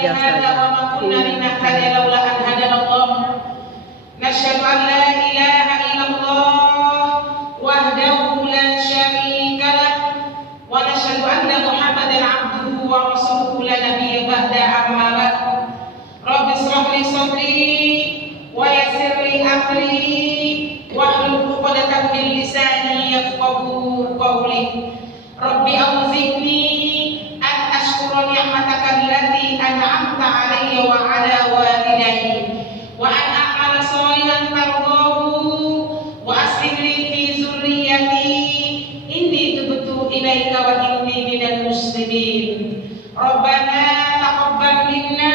saja. Nasyhadu an la ilaha illallah wahdahu la syarika lah wa nasyhadu anna Muhammadan abduhu wa rasuluhu la nabiyya ba'da amma ba'd. Rabbi ishrah li sadri wa yassir li amri wahlul 'uqdatam min lisani yafqahu qawli. Rabbi auzi'ni an ashkura ni'mataka allati an'amta 'alayya wa 'ala walidayya wa an a'mala shalihan tardahu wa aslih li fi dzurriyyati inni tubtu ilaika wa inni minal muslimin. Rabbana taqabbal minna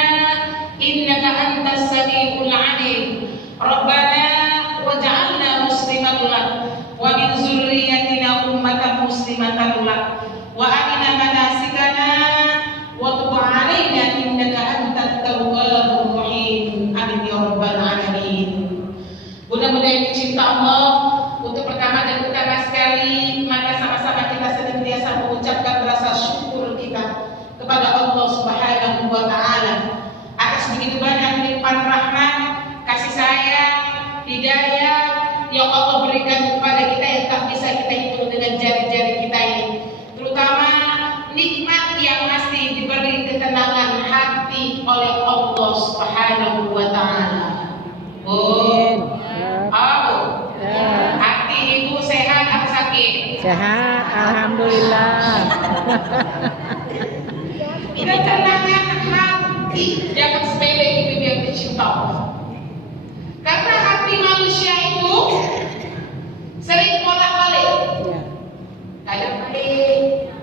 innaka antas samiul 'alim. Rabbana waj'alna musliman lak wa min dzurriyyatina ummatan muslimatan lak wa arina manasikana wa tub 'alaina innaka antat tawwabur rahim. Amin ya rabbal alamin. Mudah-mudahan dicinta Allah. Untuk pertama dan utama sekali, maka sama-sama kita senantiasa mengucapkan rasa syukur kita kepada Allah Subhanahu wa taala atas begitu banyak limpahan rahmat, kasih sayang, hidayah yang Allah berikan kepada kita yang tak bisa kita hitung dengan jari-jari kita ini. Terutama nikmat yang masih diberi ketenangan hati oleh Allah Subhanahu wa taala. Hati ibu sehat atau sakit? Sehat, alhamdulillah. Ketenangan hati jangan sepele itu yang dicinta Allah. Karena hati manusia itu sering bolak-balik. Kadang baik,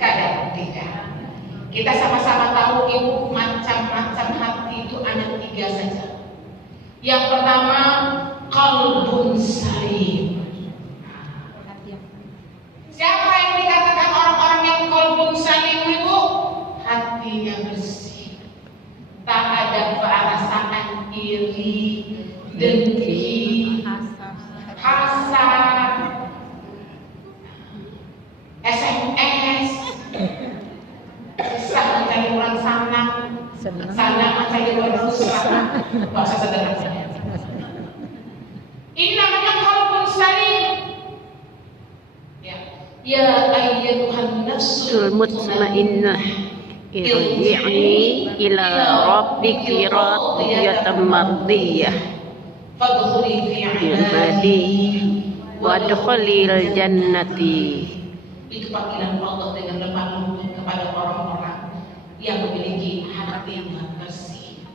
kadang tidak. Kita sama-sama tahu ibu macam-macam hati itu hanya 3 saja. Yang pertama, qalbun salim. Siapa yang dikatakan orang-orang yang qalbun salim itu? Hatinya bersih, tak ada perasaan iri, dengki, hasad, SMS, susah mencari orang sanang, sanang mencari orang susah, bahasa sederhana. Ini namanya qalbun salim. Ya ayyatuhan nafsul mutmainnah irji'i ila rabbiki radiyatan mardiyah fadkhuli fi ibadi wadkhulil jannati. Itu panggilan Allah dengan lemah lembut kepada orang-orang yang memiliki hati yang bersih.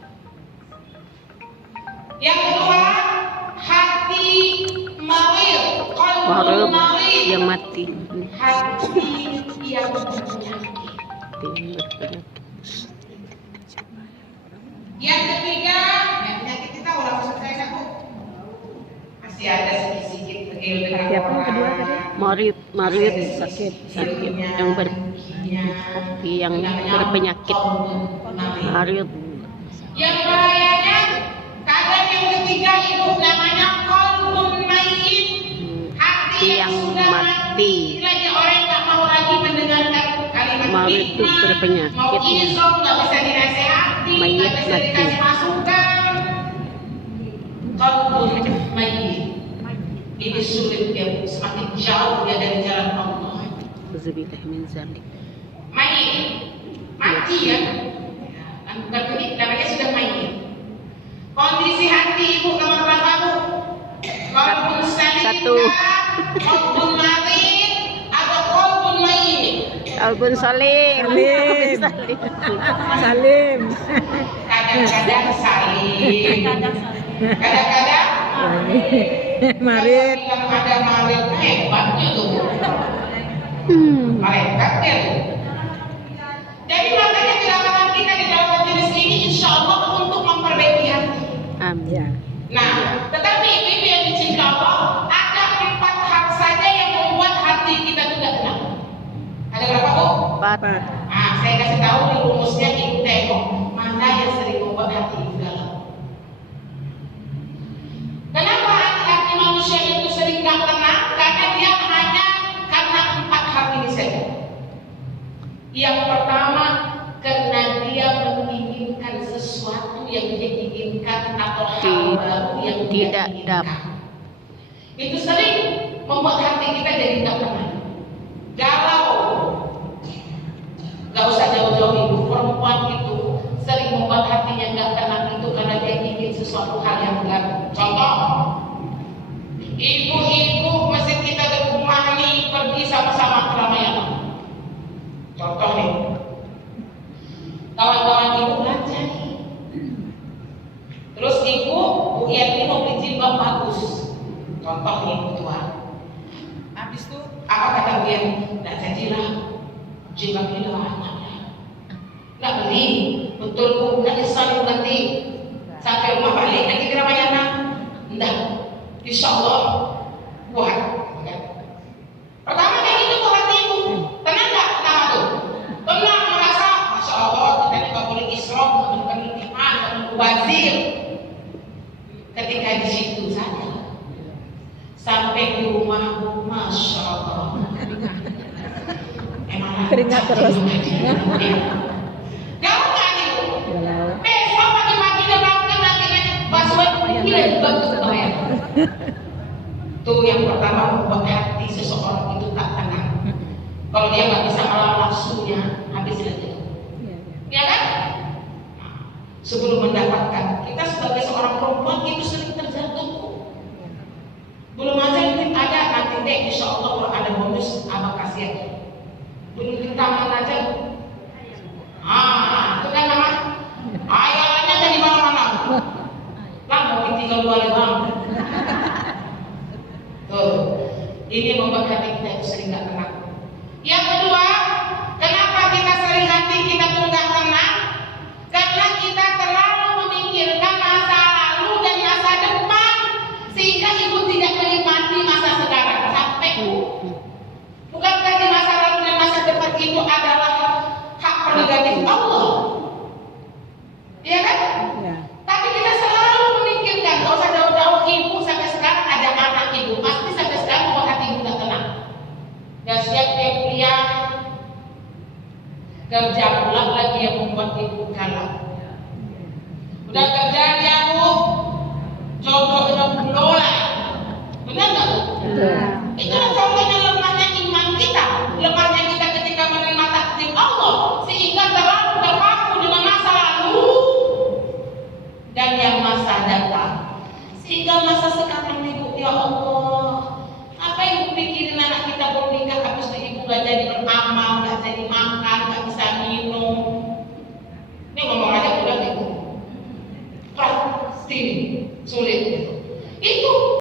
Yang kedua, hati marid, qalbun marid, yang mati. hati yang berpenyakit. Yang ketiga, penyakit kita udah selesai kan Bu? Masih ada sedikit pegel dengan Marid sakit yang berpenyakit. Marid. Yang bahayanya kadang yang ketiga itu namanya qalbun mayyit, hati yang sudah mati. Lagi orang tak mau lagi mendengarkan kalimat Marid itu berpenyakit. mau izom, nggak bisa dinasehati, nggak bisa dikasih masukan. Qalbun mayyit. Ini sulit ya Bu, semakin jauh dia dari jalan Allah. Auzubillah min zalik. Mati ya. Bukan ini namanya sudah mayit. Kondisi hati ibu nomor berapa Bu? Qalbun salim, qalbun marid, atau qalbun mayyit? Qalbun salim. Salim. Kadang-kadang salim, kadang-kadang Marid. Yang ada marid hebatnya tuh. Malaikat ya. Jadi makanya kedatangan kita di dalam majelis ini insya Allah untuk memperbaiki hati. Amin. Nah, tetapi ibu yang dicinta Allah, ada 4 hal saja yang membuat hati kita tidak tenang. Ada berapa Bu? 4. Nah, saya kasih tahu di rumusnya, ibu tengok mana yang sering membuat hati ibu galau. Kenapa hati manusia itu sering tidak tenang? Karena dia hanya karena 4 hal ini saja. Yang pertama, karena dia menginginkan yang dia inginkan atau hal baru yang dia tidak inginkan. dapat. Itu sering membuat hati kita jadi tidak tenang, galau. Gak usah jauh-jauh, ibu perempuan itu sering membuat hatinya gak tenang itu karena dia ingin sesuatu hal yang baru. Contoh, ibu-ibu masih kita di rumah nih pergi sama-sama ke Ramayana. Contoh nih, kawan-kawan ibu belanja nih. Terus ibu, Bu Yati mau beli jilbab bagus. Contoh nih, tua. Habis itu apa kata Bu Yati? Nggak jadilah jilbab ini warnanya. Nggak beli, betul Bu. Nggak disayang nanti sampai rumah balik lagi ke Ramayana. Nggak, insya Allah buat. Pertama kayak gitu Bu hati ibu, tenang nggak? Pertama tuh, tenang merasa, masya Allah kita ini nggak boleh isrom, nggak boleh berlebihan, nggak boleh wazir. Ketika di situ saja, sampai di rumah, masya Allah, emang Keringat terus. Jauh nggak ibu? Galau. Besok pagi-pagi dia berangkat lagi basuhan gila dibantu ya. Tuh yang pertama membuat hati seseorang itu tak tenang. Kalau dia nggak bisa melawan nafsunya, habis saja. Ya kan? Sebelum mendapatkan, kita sebagai seorang perempuan itu sering terjatuh. Belum aja ini ada nanti deh, insya Allah kalau ada bonus abang kasih aja. Belum tangan aja. Itu kan nama ayalannya dari mana-mana. Lah mau ditinggal dua bang. Tuh, ini membuat hati kita itu sering nggak tenang. Yang kedua, kenapa kita sering hati kita tuh nggak tenang? Karena kita terlalu memikirkan masa lalu dan masa depan, sehingga ibu tidak menikmati masa sekarang. Sampai bukankah di masa lalu dan masa depan itu adalah hak prerogatif Allah? Iya kan? Ya. Tapi kita selalu memikirkan, gak usah jauh-jauh ibu sampai sekarang ada anak ibu, pasti sampai sekarang membuat hati ibu gak tenang. Gak siap dia kuliah, kerja pula lagi yang membuat ibu galau. Udah kerja dia bu, jodohnya belum lah. Benar gak bu? Itulah contohnya lemahnya iman kita, lemahnya kita ketika menerima takdir Allah, sehingga terlalu terpaku dengan masa lalu dan yang masa datang, sehingga masa sekarang ibu, ya Allah, apa ibu pikirin anak kita belum nikah, habis itu ibu gak jadi beramal, gak jadi makan, gak bisa minum. Ini ngomong aja udah ibu, pasti sulit. Itu